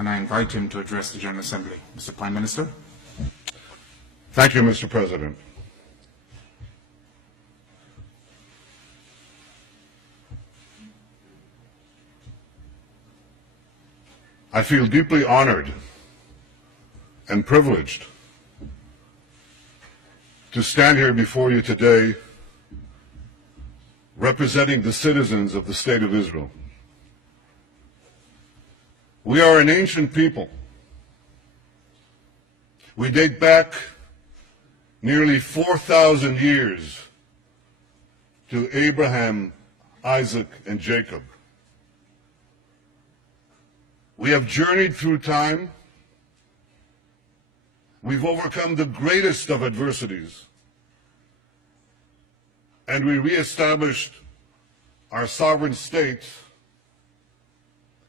and I invite him to address the General Assembly. Mr. Prime Minister. Thank you, Mr. President. I feel deeply honored and privileged to stand here before you today representing the citizens of the State of Israel. We are an ancient people. We date back nearly 4,000 years to Abraham, Isaac, and Jacob. We have journeyed through time. We've overcome the greatest of adversities. And we reestablished our sovereign state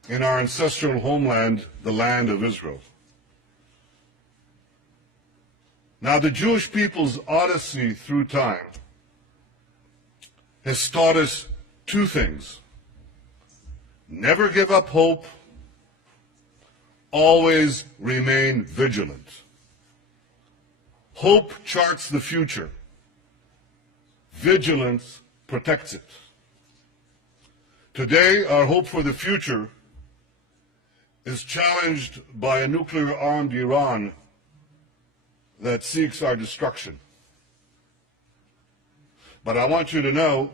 in our ancestral homeland, the land of Israel. Now, the Jewish people's odyssey through time has taught us two things. Never give up hope, always remain vigilant. Hope charts the future. Vigilance protects it. Today, our hope for the future is challenged by a nuclear-armed Iran that seeks our destruction. But I want you to know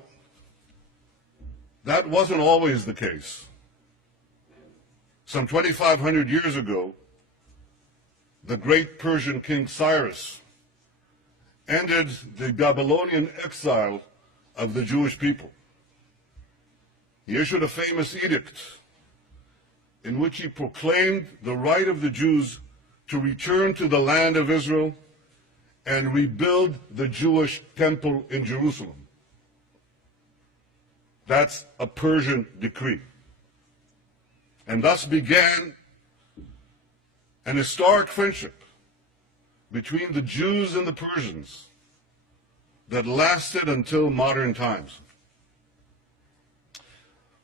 that wasn't always the case. Some 2,500 years ago, the great Persian King Cyrus ended the Babylonian exile of the Jewish people. He issued a famous edict in which he proclaimed the right of the Jews to return to the land of Israel and rebuild the Jewish temple in Jerusalem. That's a Persian decree. And thus began an historic friendship between the Jews and the Persians that lasted until modern times.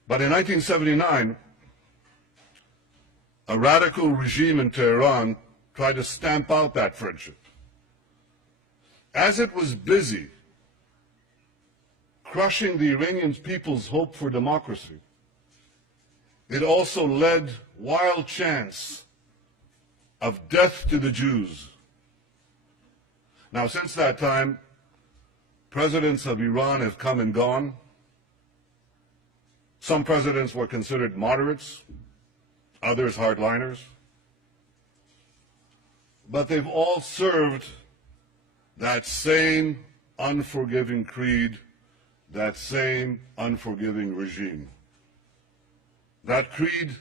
But in 1979, a radical regime in Tehran tried to stamp out that friendship. As it was busy crushing the Iranian people's hope for democracy, it also led wild chants of death to the Jews. Now, since that time, presidents of Iran have come and gone. Some presidents were considered moderates, others hardliners. But they've all served that same unforgiving creed, that same unforgiving regime. That creed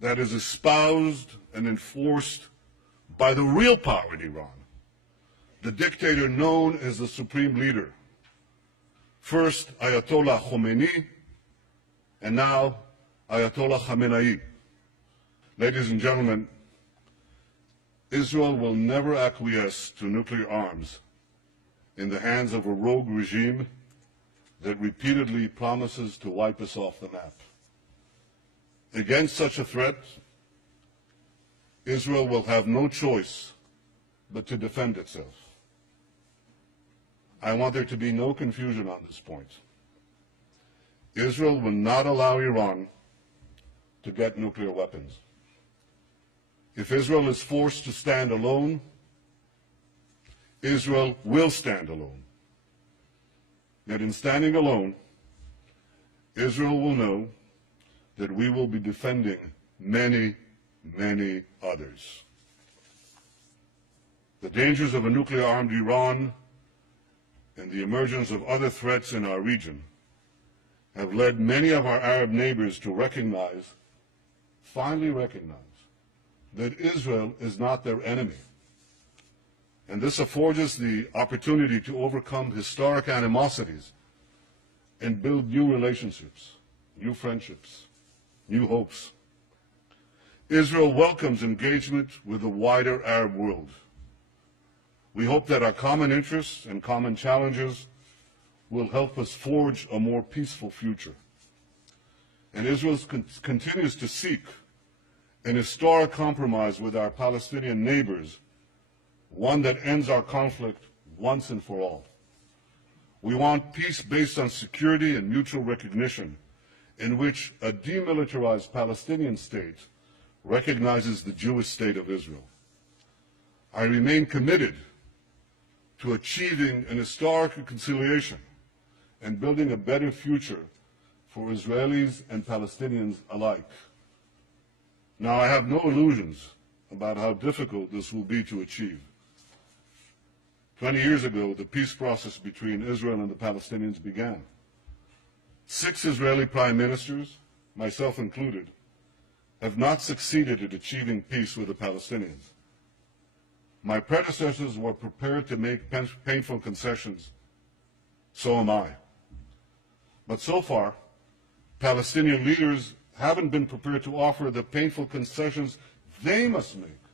that is espoused and enforced by the real power in Iran, the dictator known as the supreme leader. First Ayatollah Khomeini, and now Ayatollah Khamenei. Ladies and gentlemen, Israel will never acquiesce to nuclear arms in the hands of a rogue regime that repeatedly promises to wipe us off the map. Against such a threat, Israel will have no choice but to defend itself. I want there to be no confusion on this point. Israel will not allow Iran to get nuclear weapons. If Israel is forced to stand alone, Israel will stand alone. Yet in standing alone, Israel will know that we will be defending many, many others. The dangers of a nuclear-armed Iran and the emergence of other threats in our region have led many of our Arab neighbors to recognize, finally recognize, that Israel is not their enemy. And this affords us the opportunity to overcome historic animosities and build new relationships, new friendships, new hopes. Israel welcomes engagement with the wider Arab world. We hope that our common interests and common challenges will help us forge a more peaceful future. and Israel continues to seek an historic compromise with our Palestinian neighbors, one that ends our conflict once and for all. We want peace based on security and mutual recognition, in which a demilitarized Palestinian state recognizes the Jewish state of Israel. I remain committed to achieving an historic reconciliation and building a better future for Israelis and Palestinians alike. Now, I have no illusions about how difficult this will be to achieve. 20 years ago, the peace process between Israel and the Palestinians began. 6 Israeli prime ministers, myself included, have not succeeded at achieving peace with the Palestinians. My predecessors were prepared to make painful concessions. So am I. But so far, Palestinian leaders haven't been prepared to offer the painful concessions they must make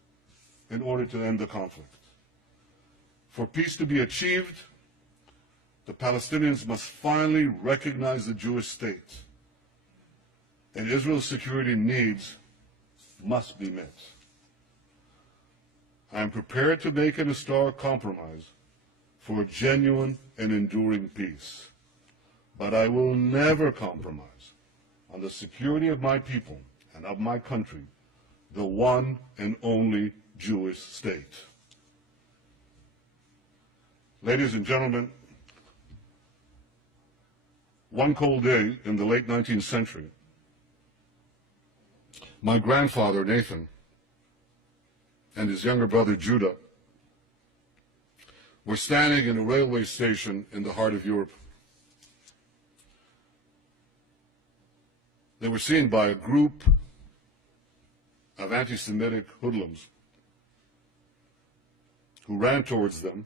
in order to end the conflict. For peace to be achieved, the Palestinians must finally recognize the Jewish state, and Israel's security needs must be met. I am prepared to make an historic compromise for a genuine and enduring peace, but I will never compromise on the security of my people and of my country, the one and only Jewish state. Ladies and gentlemen, one cold day in the late 19th century, my grandfather, Nathan, and his younger brother, Judah, were standing in a railway station in the heart of Europe. They were seen by a group of anti-Semitic hoodlums who ran towards them,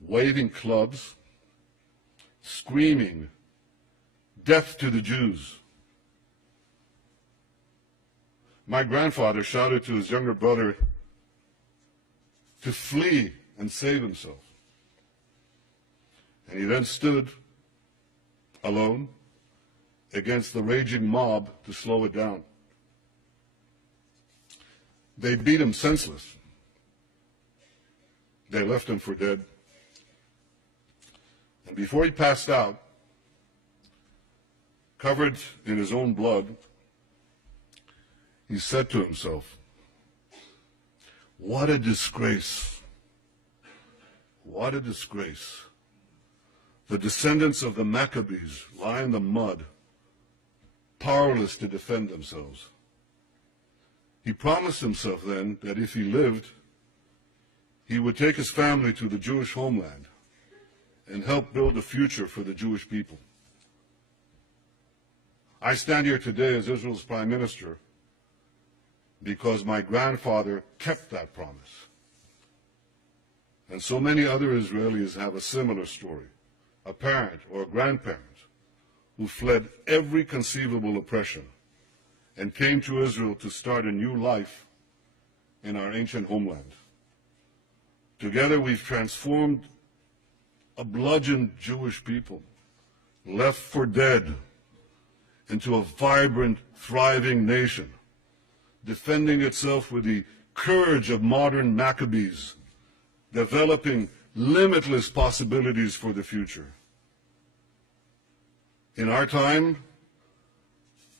waving clubs, screaming, "Death to the Jews." My grandfather shouted to his younger brother to flee and save himself. And he then stood alone against the raging mob to slow it down. They beat him senseless. They left him for dead. And before he passed out, covered in his own blood, he said to himself, "What a disgrace. What a disgrace. The descendants of the Maccabees lie in the mud, powerless to defend themselves." He promised himself then that if he lived, he would take his family to the Jewish homeland and help build a future for the Jewish people. I stand here today as Israel's Prime Minister because my grandfather kept that promise. And so many other Israelis have a similar story, a parent or a grandparent who fled every conceivable oppression and came to Israel to start a new life in our ancient homeland. Together we've transformed a bludgeoned Jewish people, left for dead, into a vibrant, thriving nation, defending itself with the courage of modern Maccabees, developing limitless possibilities for the future. In our time,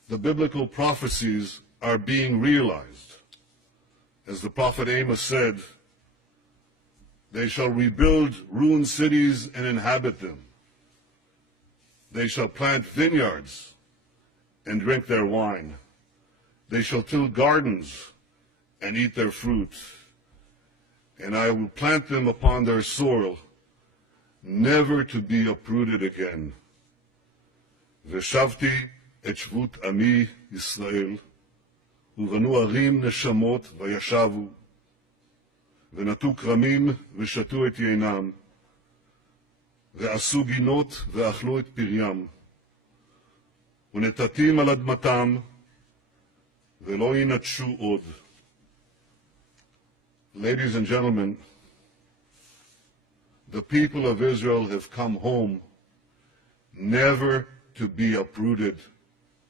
the biblical prophecies are being realized. As the prophet Amos said, "They shall rebuild ruined cities and inhabit them. They shall plant vineyards and drink their wine. They shall till gardens and eat their fruit. And I will plant them upon their soil, never to be uprooted again. Veshavti et shvut ami Yisrael, ובנו ערים נשמות וישבו, ונטו כרמים ושתו את יינם, ועשו גינות ואכלו את פריים, ונטטים על אדמתם, ולא ינטשו עוד." Ladies and gentlemen, the people of Israel have come home never to be uprooted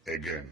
again.